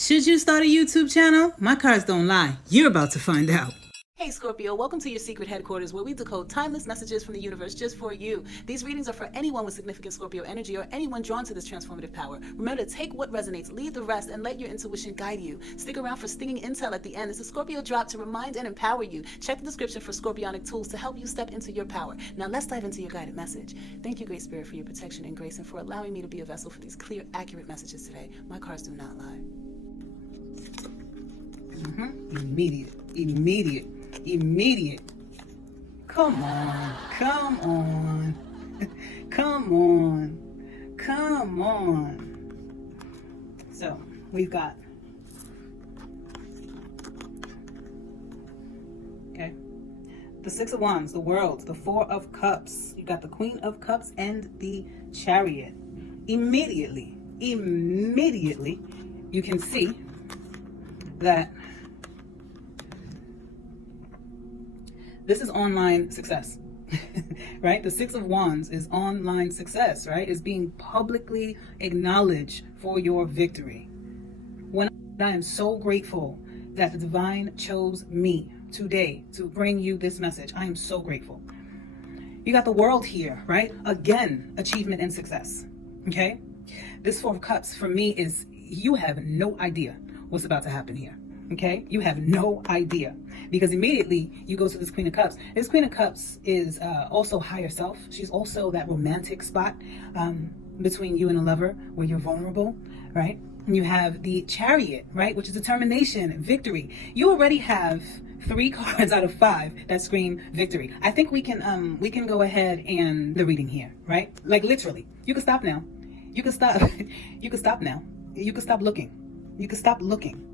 Should you start a YouTube channel? My cards don't lie. You're about to find out. Hey Scorpio, welcome to your secret headquarters where we decode timeless messages from the universe just for you. These readings are for anyone with significant Scorpio energy or anyone drawn to this transformative power. Remember to take what resonates, leave the rest, and let your intuition guide you. Stick around for stinging intel at the end. It's a Scorpio drop to remind and empower you. Check the description for Scorpionic tools to help you step into your power. Now let's dive into your guided message. Thank you, Great Spirit, for your protection and grace and for allowing me to be a vessel for these clear, accurate messages today. My cards do not lie. Immediate. Come on. So we've got, okay, the Six of Wands, the World, the Four of Cups. You got the Queen of Cups and the Chariot. Immediately, you can see that this is online success, right? The Six of Wands is online success, right? It's being publicly acknowledged for your victory. When I am so grateful that the divine chose me today to bring you this message, I am so grateful. You got the World here, right? Again, achievement and success, okay? This Four of Cups for me is, you have no idea what's about to happen here. Okay, you have no idea, because immediately you go to this Queen of Cups. This Queen of Cups is also higher self. She's also that romantic spot between you and a lover where you're vulnerable, right? And you have the Chariot, right, which is determination, victory. You already have 3 cards out of 5 that scream victory. I think we can go ahead and the reading here, right? Like literally, you can stop now. You can stop. You can stop now. You can stop looking. You can stop looking.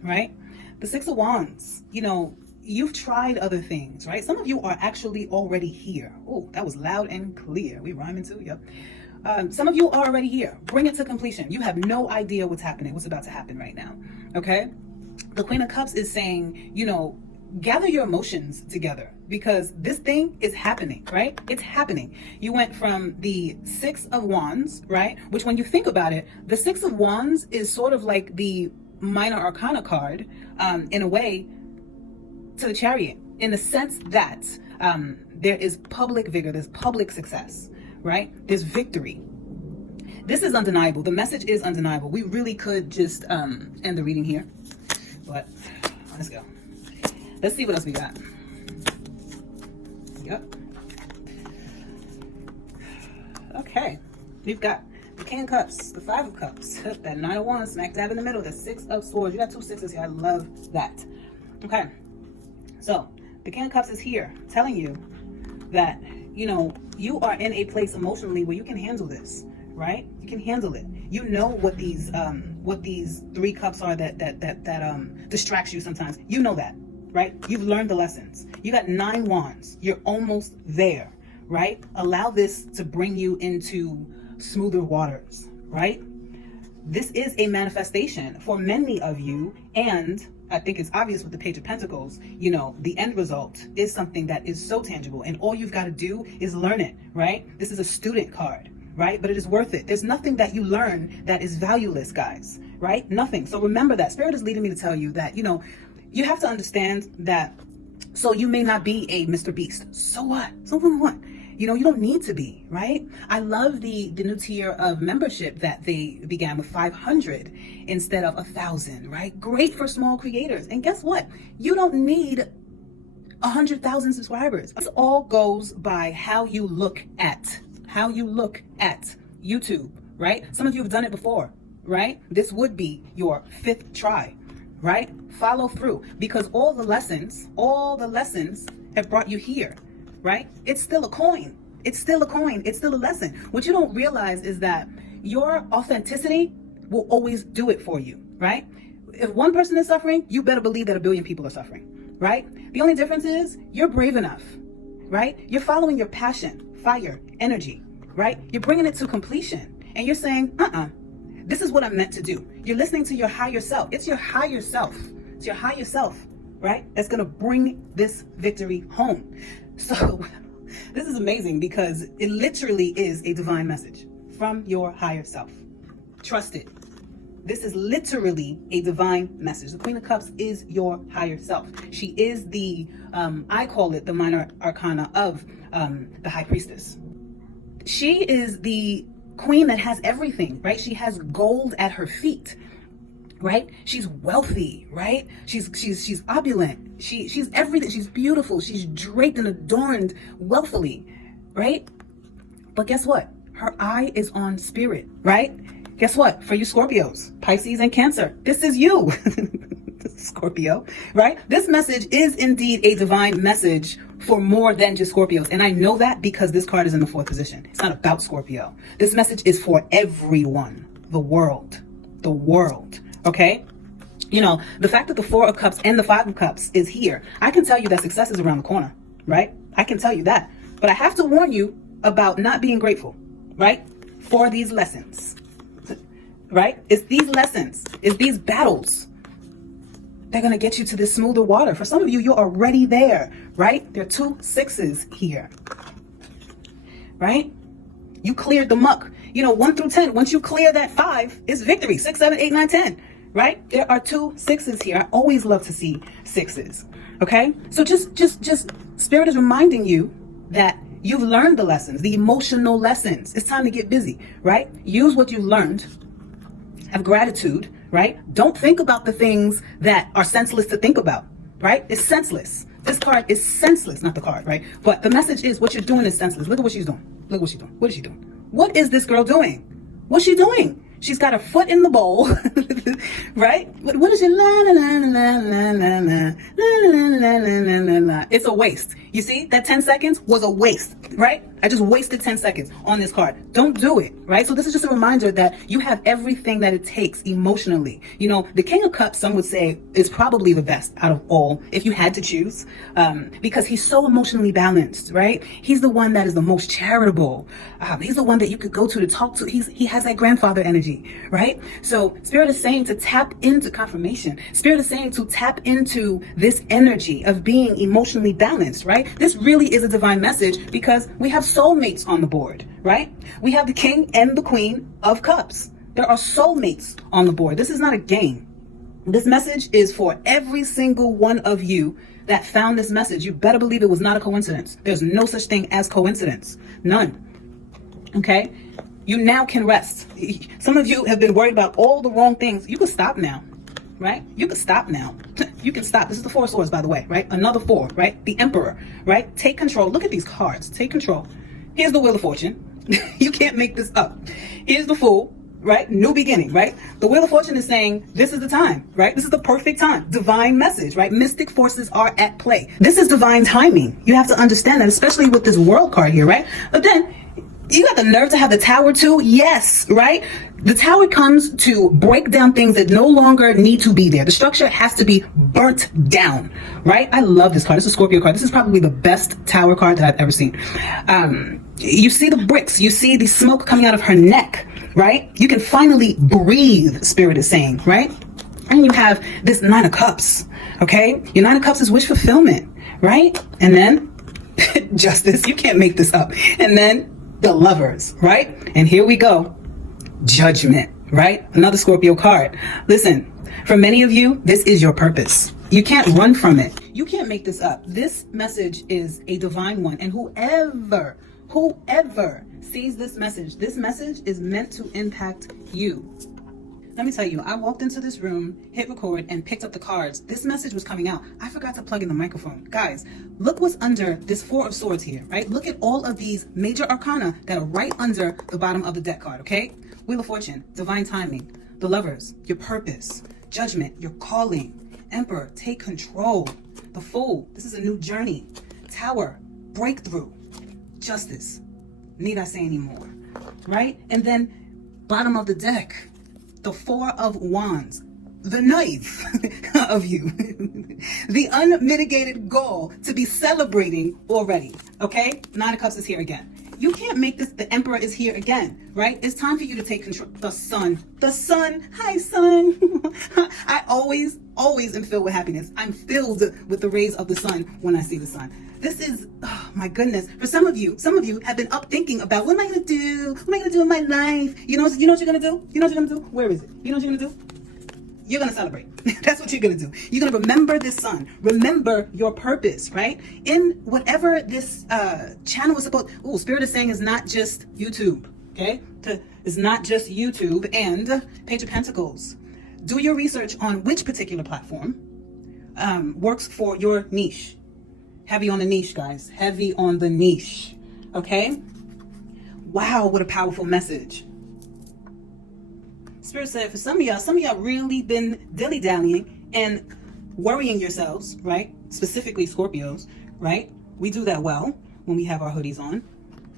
Right? The Six of Wands, you know, you've tried other things, right? Some of you are actually already here. Oh, that was loud and clear. We rhyming too, yep. Some of you are already here. Bring it to completion. You have no idea what's happening, what's about to happen right now, okay? The Queen of Cups is saying, you know, gather your emotions together because this thing is happening, right? It's happening. You went from the Six of Wands, right? Which when you think about it, the Six of Wands is sort of like the minor arcana card in a way to the Chariot, in the sense that there is public vigor, there's public success, right? There's victory. This is undeniable. The message is undeniable. We really could just end the reading here, but let's go. Let's see what else we got. Yep. Okay, we've got the King of Cups, the Five of Cups, that Nine of Wands smack dab in the middle, the Six of Swords. You got 2 sixes here. I love that. Okay, so the King of Cups is here telling you that, you know, you are in a place emotionally where you can handle this, right? You can handle it. You know what these 3 cups are that distracts you sometimes. You know that, right? You've learned the lessons. You got 9 wands. You're almost there, right? Allow this to bring you into smoother waters, right? This is a manifestation for many of you, and I think it's obvious with the Page of Pentacles, you know, the end result is something that is so tangible, and all you've got to do is learn it, right? This is a student card, right? But it is worth it. There's nothing that you learn that is valueless, guys, right? Nothing. So remember that. Spirit is leading me to tell you that, you know, you have to understand that. So you may not be a Mr. Beast. So what? So what? You know, you don't need to be, right? I love the new tier of membership that they began with 500 instead of 1,000, right? Great for small creators. And guess what? You don't need 100,000 subscribers. This all goes by how you look at YouTube, right? Some of you have done it before, right? This would be your 5th try, right? Follow through, because all the lessons have brought you here. Right? It's still a coin. It's still a coin. It's still a lesson. What you don't realize is that your authenticity will always do it for you, right? If one person is suffering, you better believe that 1 billion people are suffering, right? The only difference is you're brave enough, right? You're following your passion, fire, energy, right? You're bringing it to completion and you're saying, this is what I'm meant to do. You're listening to your higher self. It's your higher self. It's your higher self, right? That's going to bring this victory home. So this is amazing because it literally is a divine message from your higher self. Trust it. This is literally a divine message. The Queen of Cups is your higher self. She is the, I call it the minor arcana of the High Priestess. She is the queen that has everything, right? She has gold at her feet, right? She's wealthy, right? She's opulent. She's everything. She's beautiful. She's draped and adorned wealthily, right? But guess what? Her eye is on spirit, right? Guess what? For you Scorpios, Pisces, and Cancer, this is you, Scorpio, right? This message is indeed a divine message for more than just Scorpios. And I know that because this card is in the 4th position. It's not about Scorpio. This message is for everyone, the world, okay? You know, the fact that the 4 of Cups and the 5 of Cups is here, I can tell you that success is around the corner, right? I can tell you that. But I have to warn you about not being grateful, right? For these lessons. Right? It's these lessons, it's these battles. They're going to get you to this smoother water. For some of you, you're already there, right? There are 2 6s here, right? You cleared the muck. You know, 1 through 10, once you clear that 5, it's victory. 6, 7, 8, 9, 10, right? There are 2 6s here. I always love to see 6s, okay? So just Spirit is reminding you that you've learned the lessons, the emotional lessons. It's time to get busy, right? Use what you've learned. Have gratitude, right? Don't think about the things that are senseless to think about, right? It's senseless. This card is senseless, not the card, right? But the message is what you're doing is senseless. Look at what she's doing. Look what she's doing. What is she doing? What is this girl doing? What's she doing? She's got her foot in the bowl, right? What is she? La la la la la la la la la la la. It's a waste. You see, that 10 seconds was a waste, right? I just wasted 10 seconds on this card. Don't do it, right? So this is just a reminder that you have everything that it takes emotionally. You know, the King of Cups, some would say, is probably the best out of all, if you had to choose, because he's so emotionally balanced, right? He's the one that is the most charitable. He's the one that you could go to talk to. He has that grandfather energy, right? So Spirit is saying to tap into confirmation. Spirit is saying to tap into this energy of being emotionally balanced, right? This really is a divine message because we have soulmates on the board, right? We have the King and the Queen of Cups. There are soulmates on the board. This is not a game. This message is for every single one of you that found this message. You better believe it was not a coincidence. There's no such thing as coincidence. None. Okay? You now can rest. Some of you have been worried about all the wrong things. You can stop now, right? You can stop now. You can stop. This is the 4 of Swords, by the way, right? Another 4, right? The Emperor, right? Take control. Look at these cards. Take control. Here's the Wheel of Fortune. You can't make this up. Here's the Fool, right? New beginning, right? The Wheel of Fortune is saying, this is the time, right? This is the perfect time. Divine message, right? Mystic forces are at play. This is divine timing. You have to understand that, especially with this World card here, right? But then, you got the nerve to have the Tower too? Yes, right? The Tower comes to break down things that no longer need to be there. The structure has to be burnt down, right? I love this card. This is a Scorpio card. This is probably the best Tower card that I've ever seen. You see the bricks. You see the smoke coming out of her neck, right? You can finally breathe, Spirit is saying, right? And you have this 9 of Cups, okay? Your 9 of Cups is wish fulfillment, right? And then Justice. You can't make this up. And then the Lovers, right? And here we go. Judgment, right? Another Scorpio card. Listen, for many of you, this is your purpose. You can't run from it. You can't make this up. This message is a divine one. And whoever sees this message is meant to impact you. Let me tell you, I walked into this room, hit record, and picked up the cards. This message was coming out. I forgot to plug in the microphone. Guys, look what's under this 4 of Swords here, right? Look at all of these major arcana that are right under the bottom of the deck card, okay? Wheel of Fortune, divine timing. The Lovers, your purpose. Judgment, your calling. Emperor, take control. The Fool, this is a new journey. Tower, breakthrough. Justice, need I say any more, right? And then bottom of the deck, the 4 of Wands, the knife of you, the unmitigated goal to be celebrating already, okay? 9 of Cups is here again. You can't make this, the Emperor is here again, right? It's time for you to take control. The Sun, hi Sun. I always am filled with happiness. I'm filled with the rays of the sun when I see the sun. This is, oh my goodness. For some of you have been up thinking about, what am I going to do? What am I going to do in my life? You know what you're going to do? You know what you're going to do? Where is it? You know what you're going to do? You're going to celebrate. That's what you're going to do. You're going to remember this sun. Remember your purpose, right? In whatever this channel is supposed, Spirit is saying is not just YouTube, okay? It's not just YouTube and Page of Pentacles. Do your research on which particular platform works for your niche. Heavy on the niche, guys. Heavy on the niche, okay? Wow, what a powerful message. Spirit said, for some of y'all really been dilly-dallying and worrying yourselves, right? Specifically Scorpios, right? We do that well when we have our hoodies on.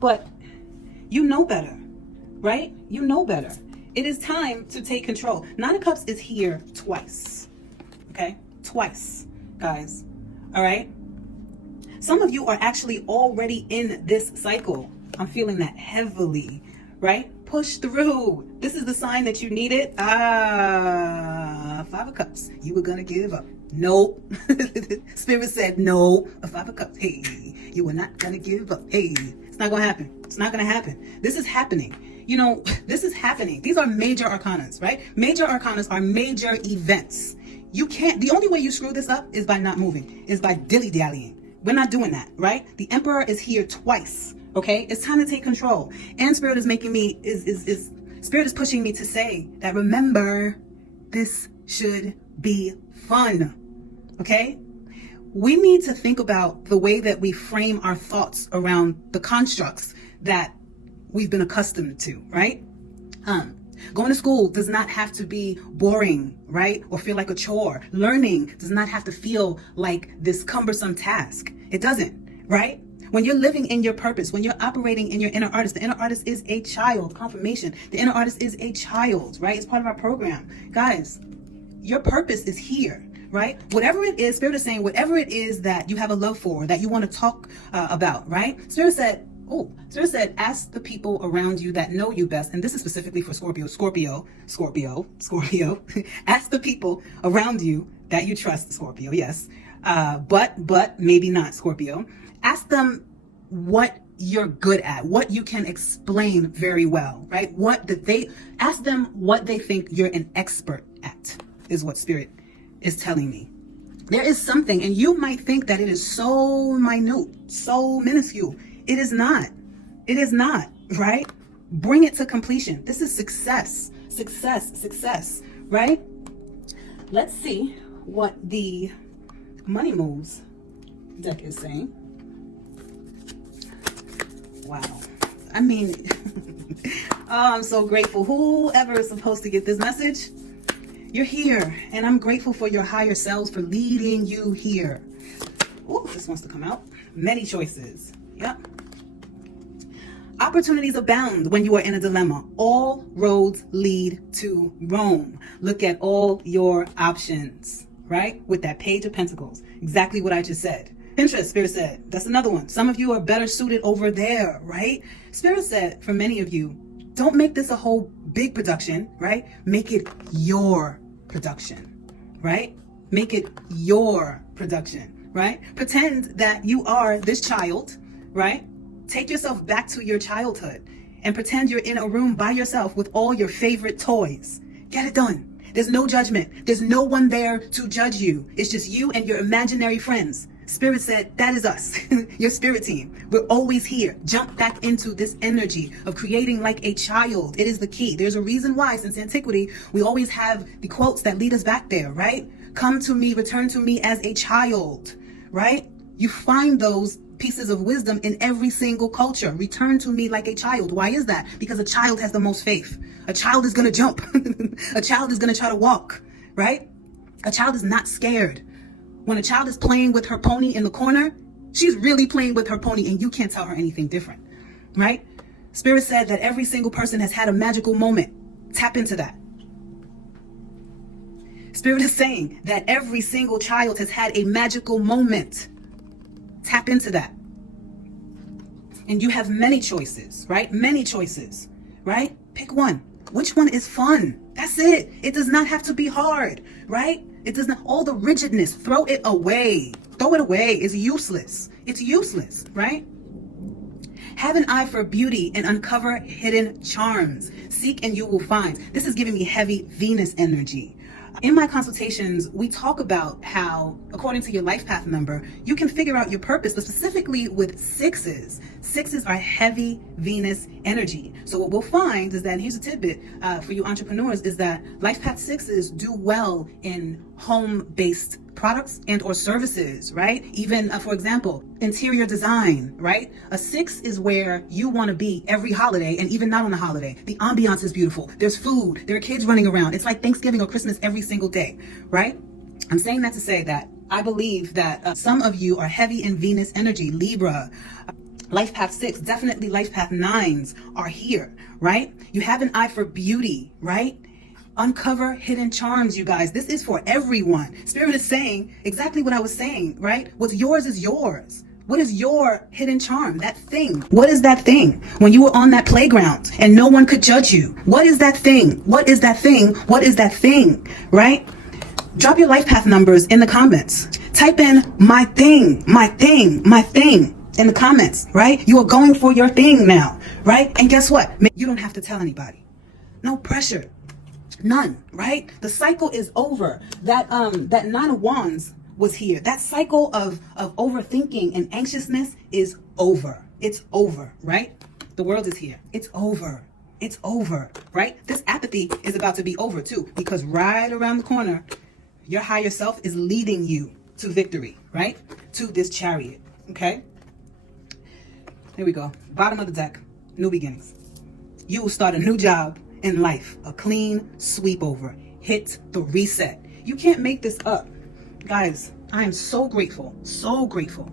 But you know better, right? You know better. It is time to take control. Nine of Cups is here twice, okay? Twice, guys, all right? Some of you are actually already in this cycle. I'm feeling that heavily, right? Push through. This is the sign that you needed. Five of Cups. You were going to give up. Nope. Spirit said no. A Five of Cups. Hey, you were not going to give up. Hey, it's not going to happen. It's not going to happen. This is happening. You know, this is happening. These are major arcanas, right? Major arcanas are major events. You can't, the only way you screw this up is by not moving, is by dilly-dallying. We're not doing that, right? The Emperor is here twice. Okay, it's time to take control. And Spirit is making me, Spirit is pushing me to say that, remember, this should be fun. Okay, we need to think about the way that we frame our thoughts around the constructs that we've been accustomed to, right? Going to school does not have to be boring, right? Or feel like a chore. Learning does not have to feel like this cumbersome task. It doesn't, right? When you're living in your purpose, when you're operating in your inner artist, the inner artist is a child. Confirmation. The inner artist is a child, right? It's part of our program. Guys, your purpose is here, right? Whatever it is, Spirit is saying, whatever it is that you have a love for, that you want to talk about, right? Spirit said, ask the people around you that know you best. And this is specifically for Scorpio. Ask the people around you that you trust, Scorpio, yes. But maybe not, Scorpio. Ask them what you're good at, what you can explain very well, right? Ask them what they think you're an expert at, is what Spirit is telling me. There is something, and you might think that it is so minute, so minuscule. It is not. It is not, right? Bring it to completion. This is success, right? Let's see what the money moves deck is saying. Wow. I mean, I'm so grateful. Whoever is supposed to get this message, you're here. And I'm grateful for your higher selves for leading you here. Oh, this wants to come out. Many choices. Yep. Opportunities abound when you are in a dilemma. All roads lead to Rome. Look at all your options, right? With that Page of Pentacles. Exactly what I just said. Pinterest, Spirit said. That's another one. Some of you are better suited over there, right? Spirit said, for many of you, don't make this a whole big production, right? Make it your production, right? Make it your production, right? Pretend that you are this child, right? Take yourself back to your childhood and pretend you're in a room by yourself with all your favorite toys. Get it done. There's no judgment. There's no one there to judge you. It's just you and your imaginary friends. Spirit said, that is us, your spirit team. We're always here. Jump back into this energy of creating like a child. It is the key. There's a reason why, since antiquity, we always have the quotes that lead us back there, right? Come to me, return to me as a child, right? You find those pieces of wisdom in every single culture. Return to me like a child. Why is that? Because a child has the most faith. A child is going to jump. A child is going to try to walk, right? A child is not scared. When a child is playing with her pony in the corner, she's really playing with her pony and you can't tell her anything different, right? Spirit said that every single person has had a magical moment. Tap into that. Spirit is saying that every single child has had a magical moment. Tap into that. And you have many choices, right? Many choices, right? Pick one. Which one is fun? That's it. It does not have to be hard, right? It does not, all the rigidness, throw it away. Throw it away. It's useless. It's useless, right? Have an eye for beauty and uncover hidden charms. Seek and you will find. This is giving me heavy Venus energy. In my consultations, we talk about how, according to your life path number, you can figure out your purpose, but specifically with sixes. Sixes are heavy Venus energy. So what we'll find is that, and here's a tidbit for you entrepreneurs, is that life path sixes do well in home-based products and or services, right? Even, for example, interior design, right? A 6 is where you want to be every holiday, and even not on a holiday. The ambiance is beautiful. There's food. There are kids running around. It's like Thanksgiving or Christmas every single day, right? I'm saying that to say that I believe that some of you are heavy in Venus energy, Libra, life path 6, definitely life path 9s are here, right? You have an eye for beauty, right? Uncover hidden charms, you guys. This is for everyone. Spirit is saying exactly what I was saying, right? What's yours is yours. What is your hidden charm? That thing. What is that thing? When you were on that playground and no one could judge you. What is that thing? What is that thing? What is that thing? Right? Drop your life path numbers in the comments. Type in my thing, my thing, my thing in the comments, right? You are going for your thing now, right? And guess what? You don't have to tell anybody. No pressure. None, right? The cycle is over. That 9 of Wands was here. That cycle of overthinking and anxiousness is over. It's over, right? The world is here. It's over. It's over, right? This apathy is about to be over too, because right around the corner, your higher self is leading you to victory, right? To this chariot, okay? Here we go. Bottom of the deck, new beginnings. You will start a new job in life, a clean sweep over. Hit the reset. You can't make this up. Guys, I am so grateful, so grateful,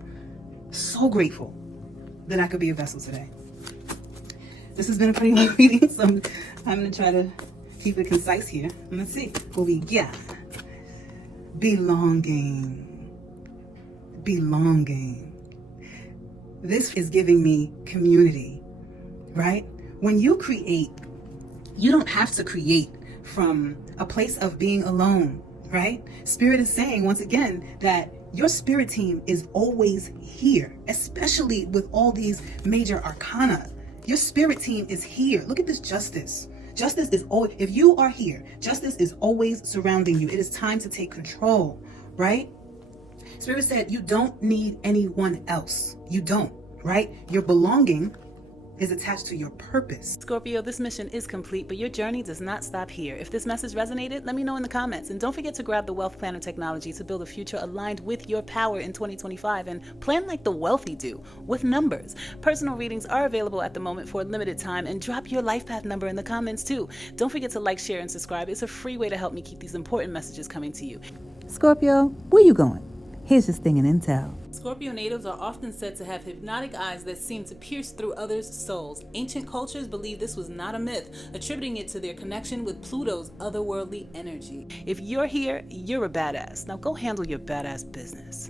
so grateful that I could be a vessel today. This has been a pretty long reading, so I'm going to try to keep it concise here. And let's see what we got. Belonging. Belonging. This is giving me community, right? When you create, you don't have to create from a place of being alone, right? Spirit is saying once again that your spirit team is always here, especially with all these major arcana. Your spirit team is here. Look at this justice. Justice is always, if you are here, justice is always surrounding you. It is time to take control, right? Spirit said you don't need anyone else. You don't, right? Your belonging is attached to your purpose. Scorpio, this mission is complete, but your journey does not stop here. If this message resonated, let me know in the comments. And don't forget to grab the Wealth Planner technology to build a future aligned with your power in 2025 and plan like the wealthy do, with numbers. Personal readings are available at the moment for a limited time, and drop your life path number in the comments too. Don't forget to like, share, and subscribe. It's a free way to help me keep these important messages coming to you. Scorpio, where you going? Here's this thing in intel. Scorpio natives are often said to have hypnotic eyes that seem to pierce through others' souls. Ancient cultures believe this was not a myth, attributing it to their connection with Pluto's otherworldly energy. If you're here, you're a badass. Now go handle your badass business.